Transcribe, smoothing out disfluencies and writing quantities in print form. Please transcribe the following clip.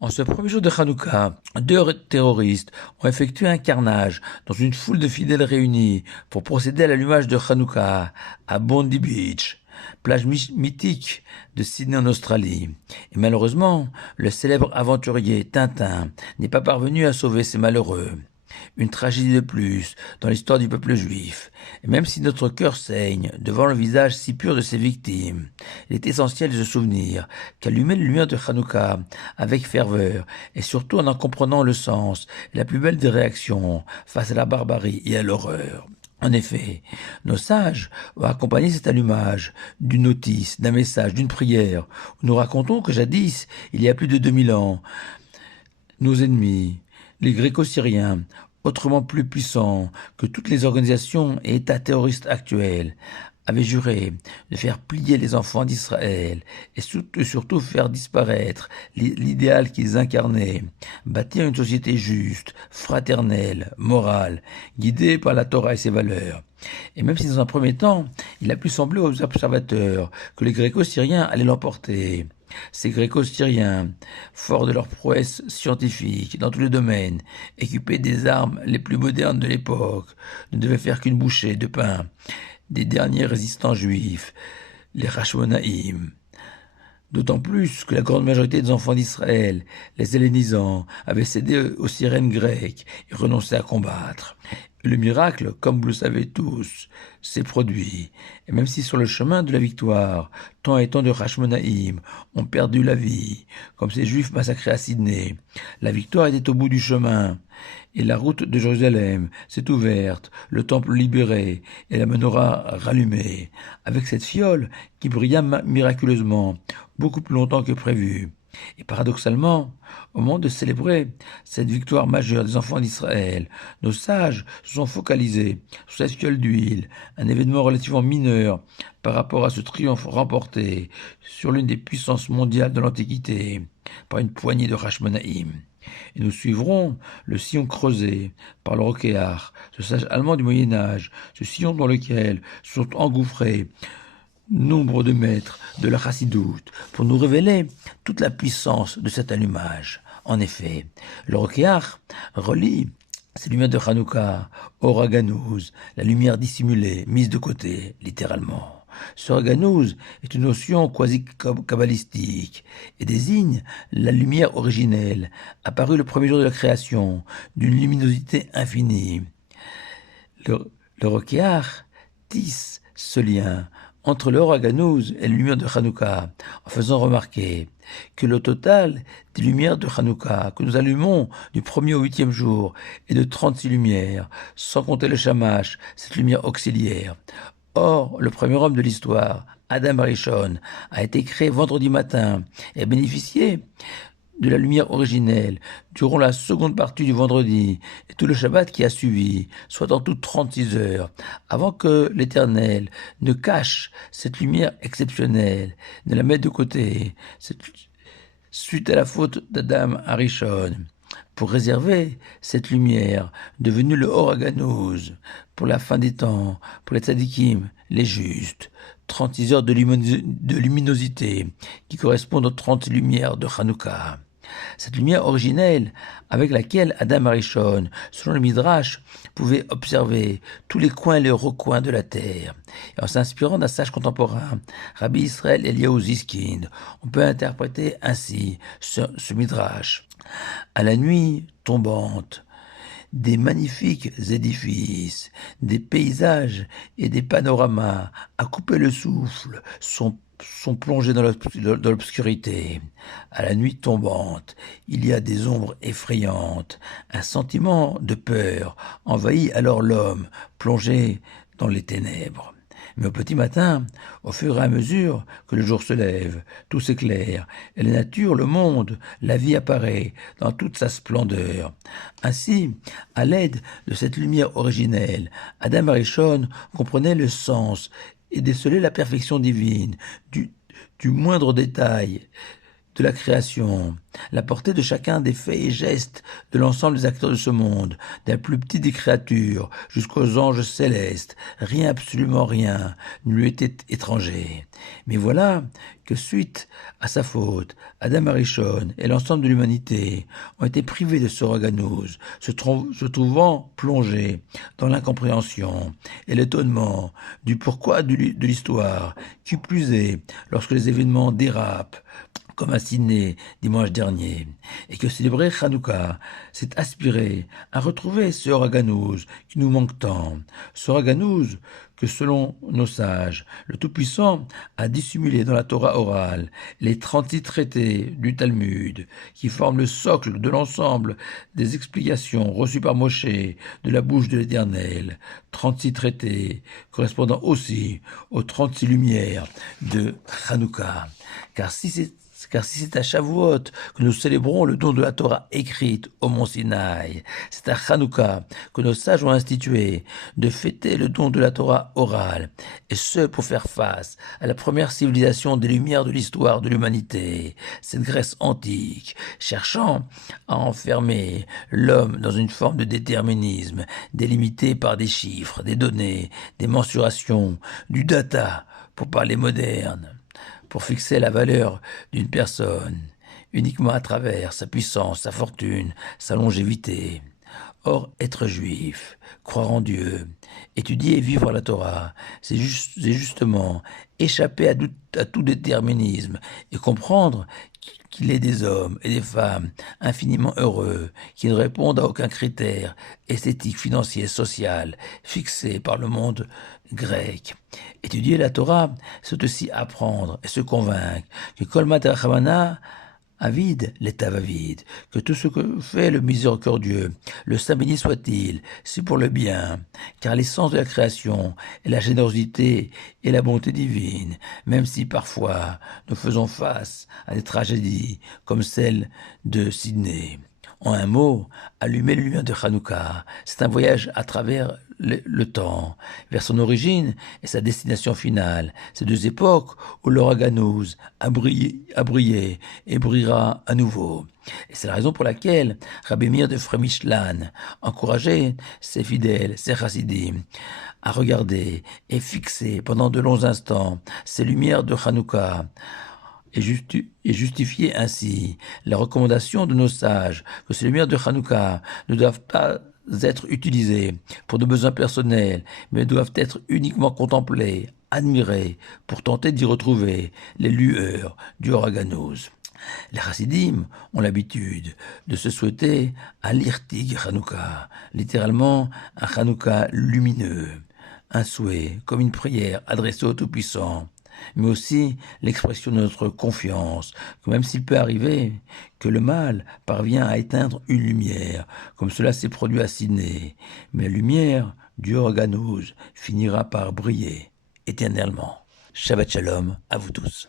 En ce premier jour de Hanouka, deux terroristes ont effectué un carnage dans une foule de fidèles réunis pour procéder à l'allumage de Hanouka à Bondi Beach, plage mythique de Sydney en Australie. Et malheureusement, le célèbre aventurier Tintin n'est pas parvenu à sauver ces malheureux. Une tragédie de plus dans l'histoire du peuple juif. Et même si notre cœur saigne devant le visage si pur de ses victimes, il est essentiel de se souvenir qu'allumer les lumières de Hanouka avec ferveur et surtout en comprenant le sens est la plus belle des réactions face à la barbarie et à l'horreur. En effet, nos sages ont accompagné cet allumage d'une notice, d'un message, d'une prière, où nous racontons que jadis, il y a plus de 2000 ans, nos ennemis, les Gréco-Syriens, autrement plus puissants que toutes les organisations et États terroristes actuels, avaient juré de faire plier les enfants d'Israël et surtout faire disparaître l'idéal qu'ils incarnaient, bâtir une société juste, fraternelle, morale, guidée par la Torah et ses valeurs. Et même si dans un premier temps, il a pu sembler aux observateurs que les Gréco-Syriens allaient l'emporter, ces Gréco-Syriens, forts de leurs prouesses scientifiques dans tous les domaines, équipés des armes les plus modernes de l'époque, ne devaient faire qu'une bouchée de pain des derniers résistants juifs, les Hashmonaïm. D'autant plus que la grande majorité des enfants d'Israël, les hellénisants, avaient cédé aux sirènes grecques et renoncé à combattre. Le miracle, comme vous le savez tous, s'est produit. Et même si sur le chemin de la victoire, tant et tant de Hashmonaïm ont perdu la vie, comme ces Juifs massacrés à Sydney, la victoire était au bout du chemin. Et la route de Jérusalem s'est ouverte, le temple libéré et la menorah rallumée, avec cette fiole qui brilla miraculeusement, beaucoup plus longtemps que prévu. Et paradoxalement, au moment de célébrer cette victoire majeure des enfants d'Israël, nos sages se sont focalisés sur cette fiole d'huile, un événement relativement mineur par rapport à ce triomphe remporté sur l'une des puissances mondiales de l'Antiquité par une poignée de Hashmonaïm. Et nous suivrons le sillon creusé par le Rokéar, ce sage allemand du Moyen-Âge, ce sillon dans lequel sont engouffrés nombre de maîtres de la chassidoute pour nous révéler toute la puissance de cet allumage. En effet, le Rokéar relie ces lumières de Hanouka au Raganouz, la lumière dissimulée, mise de côté, littéralement. Ce Raganouz est une notion quasi kabbalistique et désigne la lumière originelle, apparue le premier jour de la création, d'une luminosité infinie. Le Rokéar tisse ce lien entre le Raganouz et les lumières de Hanouka, en faisant remarquer que le total des lumières de Hanouka que nous allumons du premier au huitième jour est de 36 lumières, sans compter le shamash, cette lumière auxiliaire. Or, le premier homme de l'histoire, Adam Arishon, a été créé vendredi matin et a bénéficié de la lumière originelle durant la seconde partie du vendredi et tout le Shabbat qui a suivi, soit en tout 36 heures, avant que l'Éternel ne cache cette lumière exceptionnelle, ne la mette de côté, suite à la faute d'Adam Arishon, pour réserver cette lumière devenue le Horaganouz pour la fin des temps, pour les tzadikim, les justes, 36 heures de luminosité qui correspondent aux 30 lumières de Hanouka. Cette lumière originelle avec laquelle Adam Arishon, selon le Midrash, pouvait observer tous les coins et les recoins de la terre. Et en s'inspirant d'un sage contemporain, Rabbi Israël Eliyahu Ziskind, on peut interpréter ainsi ce Midrash. À la nuit tombante, des magnifiques édifices, des paysages et des panoramas à couper le souffle sont plongés dans l'obscurité. À la nuit tombante, il y a des ombres effrayantes. Un sentiment de peur envahit alors l'homme, plongé dans les ténèbres. Mais au petit matin, au fur et à mesure que le jour se lève, tout s'éclaire, et la nature, le monde, la vie apparaît dans toute sa splendeur. Ainsi, à l'aide de cette lumière originelle, Adam Arishon comprenait le sens et décelait la perfection divine du moindre détail de la création, la portée de chacun des faits et gestes de l'ensemble des acteurs de ce monde, d'un plus petit des créatures jusqu'aux anges célestes, rien, absolument rien, ne lui était étranger. Mais voilà que suite à sa faute, Adam Arishon et l'ensemble de l'humanité ont été privés de ce Raganuz, se trouvant plongés dans l'incompréhension et l'étonnement du pourquoi de l'histoire, qui plus est lorsque les événements dérapent, comme à Sydney dimanche dernier, et que célébrer Hanouka, c'est aspirer à retrouver ce Raganuz qui nous manque tant, ce Raganuz que selon nos sages, le Tout-Puissant a dissimulé dans la Torah orale les 36 traités du Talmud qui forment le socle de l'ensemble des explications reçues par Moshe de la bouche de l'Éternel, 36 traités correspondant aussi aux 36 lumières de Hanouka. Car si c'est à Shavuot que nous célébrons le don de la Torah écrite au mont Sinaï, c'est à Hanouka que nos sages ont institué de fêter le don de la Torah orale, et ce pour faire face à la première civilisation des Lumières de l'histoire de l'humanité, cette Grèce antique, cherchant à enfermer l'homme dans une forme de déterminisme délimité par des chiffres, des données, des mensurations, du data, pour parler moderne, pour fixer la valeur d'une personne uniquement à travers sa puissance, sa fortune, sa longévité. Or, être juif, croire en Dieu, étudier et vivre la Torah, c'est justement échapper à tout déterminisme et comprendre qu'il est des hommes et des femmes infiniment heureux qui ne répondent à aucun critère esthétique, financier, social fixé par le monde grec. Étudier la Torah, c'est aussi apprendre et se convaincre que Kol Matrachamana avide, l'état va vide, que tout ce que fait le miséricordieux, le saint béni soit-il, c'est pour le bien, car l'essence de la création est la générosité et la bonté divine, même si parfois nous faisons face à des tragédies comme celle de Sydney. En un mot, allumer les lumières de Hanouka, c'est un voyage à travers le temps, vers son origine et sa destination finale. Ces deux époques où le Raganuz a brillé et brillera à nouveau. Et c'est la raison pour laquelle Rabbi Meir de Frémichlan encourageait ses fidèles, ses chassidim, à regarder et fixer pendant de longs instants ces lumières de Hanouka, et justifier ainsi la recommandation de nos sages que ces lumières de Hanouka ne doivent pas être utilisées pour de besoins personnels, mais doivent être uniquement contemplées, admirées, pour tenter d'y retrouver les lueurs du Raganuz. Les chassidim ont l'habitude de se souhaiter un lirtig Hanouka, littéralement un Hanouka lumineux, un souhait comme une prière adressée au Tout-Puissant, mais aussi l'expression de notre confiance, que même s'il peut arriver que le mal parvient à éteindre une lumière, comme cela s'est produit à Sydney, mais la lumière du Raganuz finira par briller éternellement. Shabbat Shalom à vous tous.